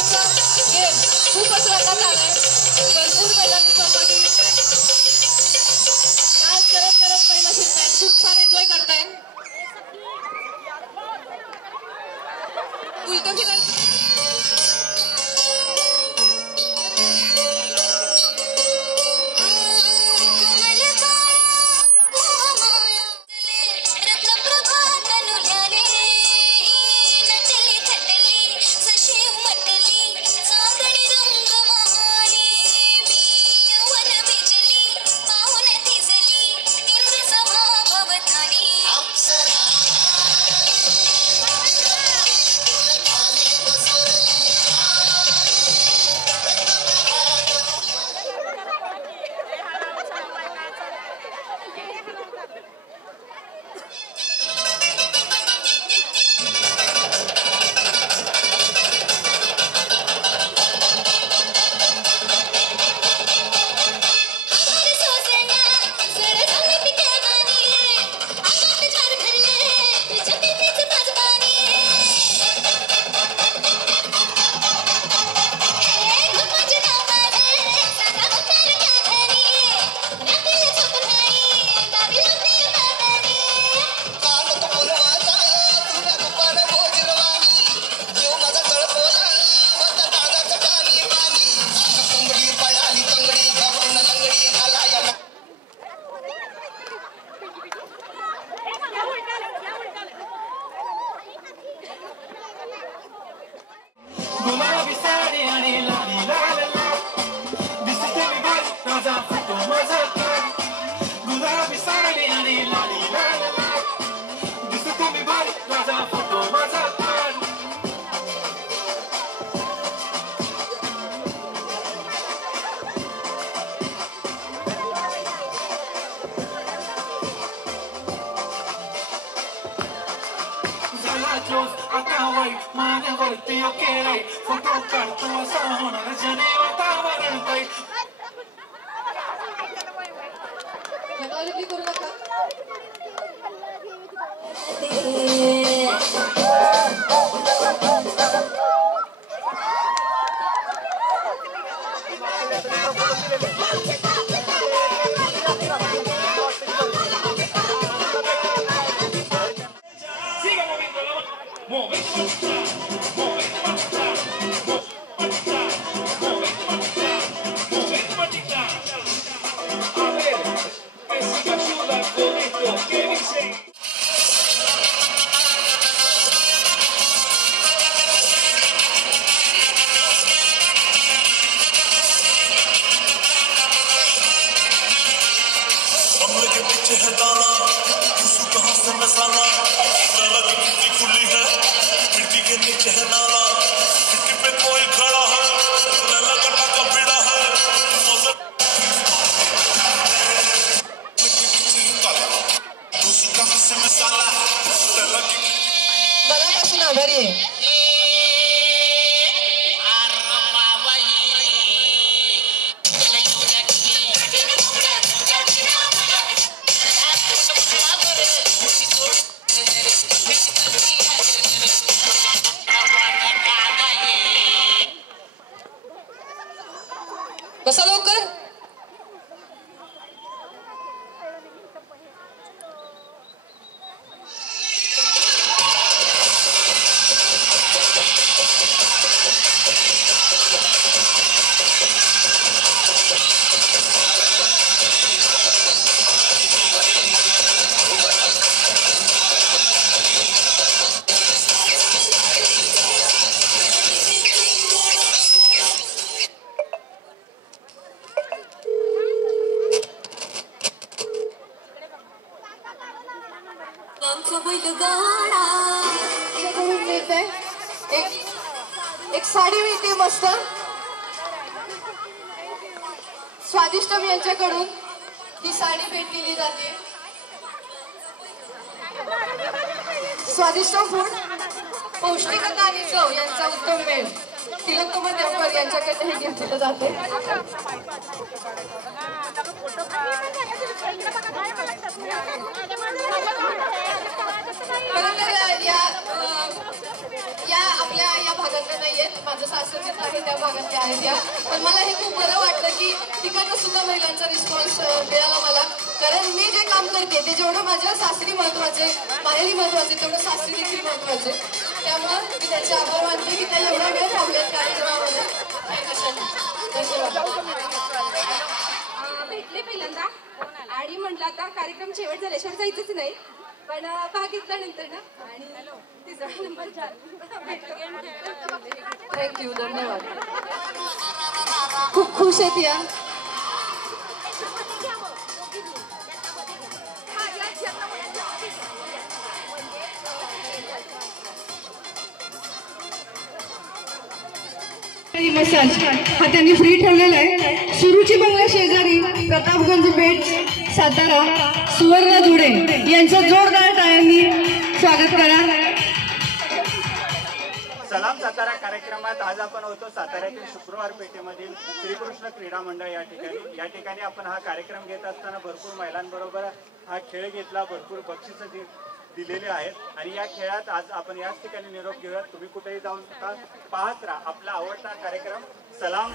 प्रकारचा गेम खूपच रंगात आलाय. भरपूर महिलांनी सहभागी घेतलाय. डान्स करत करत महिला शिकतायत. खूप छान एन्जॉय करतायत. उलट फिरायला गुलाबी साडी आणि लाली लाल दिसते मी बाई माझा फोटो माझा काढ. गुलाबी साडी आणि लाली लाल दिसते मी बाई माझा फोटो माझा काढ. झाला क्लोज आता वाईट माझ्यावरती ओके राईट. फोटो काढतो असा होणार जने वातावरण पाहिजे. करू नका. है दाना खुशबू कहाँ से मसाला लला की खिड़की खुली है खिड़की के नीचे है नाला खिड़की पे कोई खड़ा है लला कटा का बेड़ा है खुशबू कहाँ से मसाला लला की मनापासून आभारी आहे. बसा लवकर. एक साडी मिळते मस्त स्वादिष्टम यांच्याकडून ही साडी भेट दिली जाते. स्वादिष्टम फूड पौष्टिकता आणि चव यांचा उत्तम मेळ तिलोत्तम देवकर यांच्याकडे हे घेतलं जाते. या आपल्या या भागातल्या नाहीयेत. माझं सासरचे मुलं त्या भागातल्या आहेत या. पण मला हे खूप बरं वाटलं की तिकडनं सुद्धा महिलांचा रिस्पॉन्स मिळाला मला. कारण मी जे काम करते ते जेवढं माझ्या सासरी महत्वाचे, माहेरी महत्वाचे, तेवढं सासरी देखील महत्वाचे. त्यामुळं मी त्याचे आभार मानते की त्या एवढा वेळ थांबल्यात कार्यक्रमामध्ये. भेटले पहिल्यांदा आणि म्हटलं आता कार्यक्रम शेवट झाल्याशिवाय जायचंच नाही, पण भाग घेतल्यानंतर ना आणि तिसरा नंबर थँक्यू, धन्यवाद. खूप खुश आहेत या. मसाज हा त्यांनी फ्री ठेवलेला आहे. सुरुची बंगला शेजारी प्रतापगंज पेठ सातारा सुवर्ण धुडे यांचं जोरदार टाळ्यांनी स्वागत करा. सलाम सातारा कार्यक्रमात आज आपण होतो साताऱ्यातील शुक्रवार पेठेमधील श्रीकृष्ण क्रीडा मंडळ या ठिकाणी आपण हा कार्यक्रम घेत असताना भरपूर महिलांबरोबर हा खेळ घेतला, भरपूर बक्षिसं दिलेले आहेत आणि या खेळात आज आपण याच ठिकाणी निरोप घेऊयात. तुम्ही कुठेही जाऊन पाहत राहा आपला आवडता कार्यक्रम सलाम.